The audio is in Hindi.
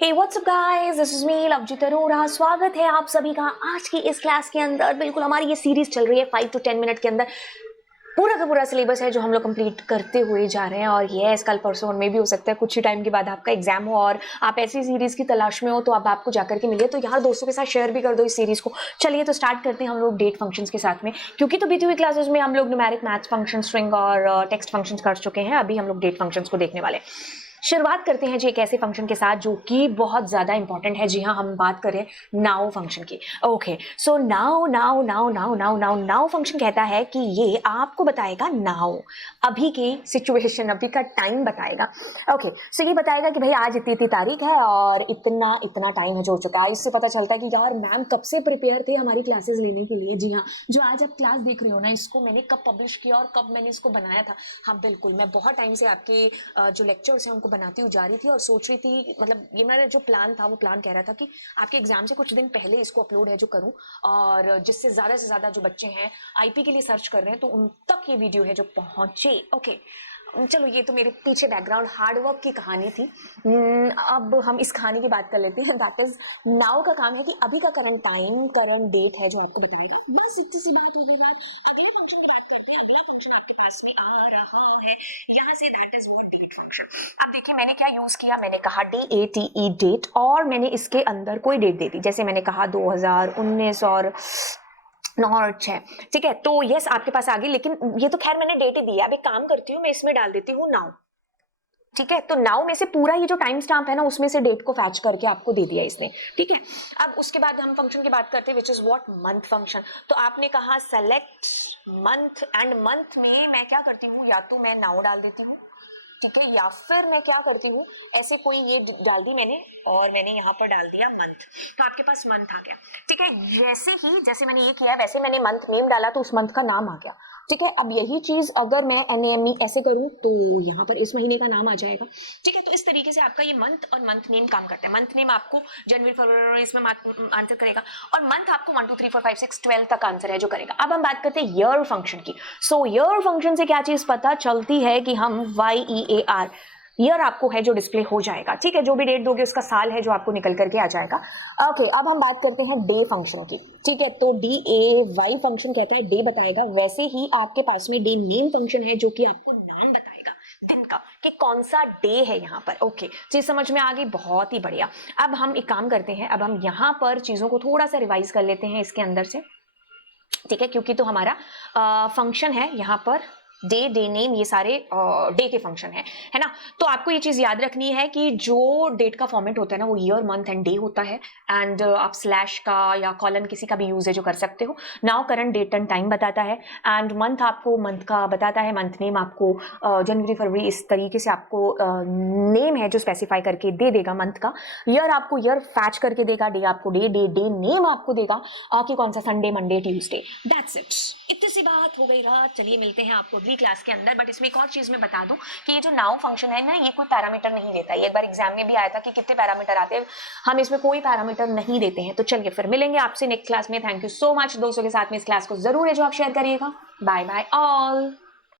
Hey what's up guys, this is me Lovejeet Arora. स्वागत है आप सभी का आज की इस क्लास के अंदर। बिल्कुल हमारी ये सीरीज चल रही है 5 to 10 मिनट के अंदर। पूरा का पूरा सिलेबस है जो हम लोग कंप्लीट करते हुए जा रहे हैं। और ये कल परसों में भी हो सकता है कुछ ही टाइम के बाद आपका एग्जाम हो और आप ऐसी सीरीज की तलाश में हो तो अब आपको जाकर के मिले तो यार दोस्तों के साथ शेयर भी कर दो इस सीरीज को। चलिए तो स्टार्ट करते हैं हम लोग डेट फंक्शंस के साथ में, क्योंकि तो बीती हुई क्लासेस में हम लोग न्यूमेरिक, मैथ्स फंक्शन, स्ट्रिंग और टेक्स्ट फंक्शंस कर चुके हैं। अभी हम लोग डेट फंक्शंस को देखने वाले हैं। शुरुआत करते हैं जी एक ऐसे फंक्शन के साथ जो कि बहुत ज्यादा इंपॉर्टेंट है। जी हाँ, हम बात करें नाउ फंक्शन की। Okay, so now now now now now now now function कहता है कि ये आपको बताएगा नाउ, अभी की सिचुएशन, अभी का टाइम बताएगा। ओके, सो ये बताएगा कि भाई आज इतनी इतनी तारीख है और इतना इतना टाइम है जो हो चुका है। इससे पता चलता है कि यार मैम कब से प्रिपेयर थे हमारी क्लासेस लेने के लिए। जी हाँ, जो आज आप क्लास देख रहे हो ना, इसको मैंने कब पब्लिश किया और कब मैंने इसको बनाया था। हाँ बिल्कुल, मैं बहुत टाइम से आपके जो लेक्चर्स हैं उनको बनाती हुई जा रही थी और सोच रही थी, मतलब ये मेरा जो प्लान था वो प्लान कह रहा था कि आपके एग्जाम से कुछ दिन पहले इसको अपलोड है जो करूं, और जिससे ज्यादा से ज्यादा जो बच्चे हैं आईपी के लिए सर्च कर रहे हैं तो उन तक ये वीडियो है जो पहुंचे। ओके, चलो ये तो मेरे पीछे बैकग्राउंड हार्डवर्क की कहानी थी। अब हम इस कहानी की बात कर लेते हैं। दैट इज नाउ का काम है कि अभी का करंट टाइम, करंट डेट है जो आपको बताएगा। बस इतनी सी बात हो गई। बात अगले फंक्शन की बात करते हैं। अगला फंक्शन आपके पास में आ रहा है यहाँ से, that is what date function. अब देखिए मैंने क्या यूज किया, मैंने कहा DATE डेट, और मैंने इसके अंदर कोई डेट दे दी। जैसे मैंने कहा 2019 और 9 और 6, ठीक है। तो यस आपके पास आ गई, लेकिन ये तो खैर मैंने डेट ही दी है। अब एक काम करती हूँ, मैं इसमें डाल देती हूँ नाउ, ठीक है। तो नाउ में से पूरा ये जो टाइम स्टैम्प है ना, उसमें से डेट को फैच करके आपको दे दिया इसने, ठीक है। अब उसके बाद हम फंक्शन की बात करते हैं which is what month function. तो आपने कहा सेलेक्ट मंथ, एंड मंथ में मैं क्या करती हूँ, या तो मैं नाउ डाल देती हूँ, ठीक है, या फिर मैं क्या करती हूँ, ऐसे कोई ये डाल दी मैंने और मैंने यहाँ पर डाल दिया मंथ, तो आपके पास मंथ आ गया, ठीक है। जैसे मैंने ये किया है वैसे मैंने मंथ नेम डाला तो उस मंथ का नाम आ गया, ठीक है। अब यही चीज अगर मैं NAME ऐसे करूं तो यहाँ पर इस महीने का नाम आ जाएगा, ठीक है। तो इस तरीके से आपका ये मंथ और मंथ नेम काम करते हैं। मंथ नेम आपको जनवरी फरवरी इसमें आंसर करेगा, और मंथ आपको 1 2 3 4 5 6 12 तक आंसर है जो करेगा। अब हम बात करते हैं ईयर फंक्शन की। सो ईयर फंक्शन से क्या चीज पता चलती है कि हम YEAR ईयर आपको है जो डिस्प्ले हो जाएगा, ठीक है। जो भी डेट दोगे उसका साल है जो आपको निकल करके आ जाएगा। ओके, अब हम बात करते हैं डे फंक्शन की, ठीक है। तो DAY फंक्शन कहता है डे बताएगा, वैसे ही आपके पास में डे नेम फंक्शन है जो कि आपको नाम बताएगा दिन का, कि कौन सा डे है यहाँ पर। ओके, चीज समझ में आ गई, बहुत ही बढ़िया। अब हम एक काम करते हैं, अब हम यहाँ पर चीजों को थोड़ा सा रिवाइज कर लेते हैं इसके अंदर से, ठीक है। क्योंकि तो हमारा फंक्शन है यहाँ पर डे नेम, ये सारे डे के फंक्शन है ना। तो आपको ये चीज याद रखनी है कि जो डेट का फॉर्मेट होता है ना वो ईयर मंथ एंड डे होता है। एंड आप स्लैश का या कॉलन किसी का भी यूज है जो कर सकते हो। Now current date and time बताता है, एंड मंथ आपको मंथ का बताता है, मंथ नेम आपको जनवरी फरवरी इस तरीके से आपको नेम है जो स्पेसिफाई करके दे देगा मंथ का। ईयर आपको ईयर फैच करके देगा, डे आपको डे नेम आपको देगा कि कौन सा Sunday Monday Tuesday. That's it, इतनी सी बात हो गई रात। चलिए मिलते हैं आपको अगली क्लास के अंदर। बट इसमें एक और चीज मैं बता दूं कि ये जो नाउ फंक्शन है ना, ये कोई पैरामीटर नहीं लेता। ये एक बार एग्जाम में भी आया था कि कितने पैरामीटर आते हैं, हम इसमें कोई पैरामीटर नहीं देते हैं। तो चलिए फिर मिलेंगे आपसे नेक्स्ट क्लास में। Thank you so much. दोस्तों के साथ में इस क्लास को जरूर है जो आप शेयर करिएगा। Bye bye all.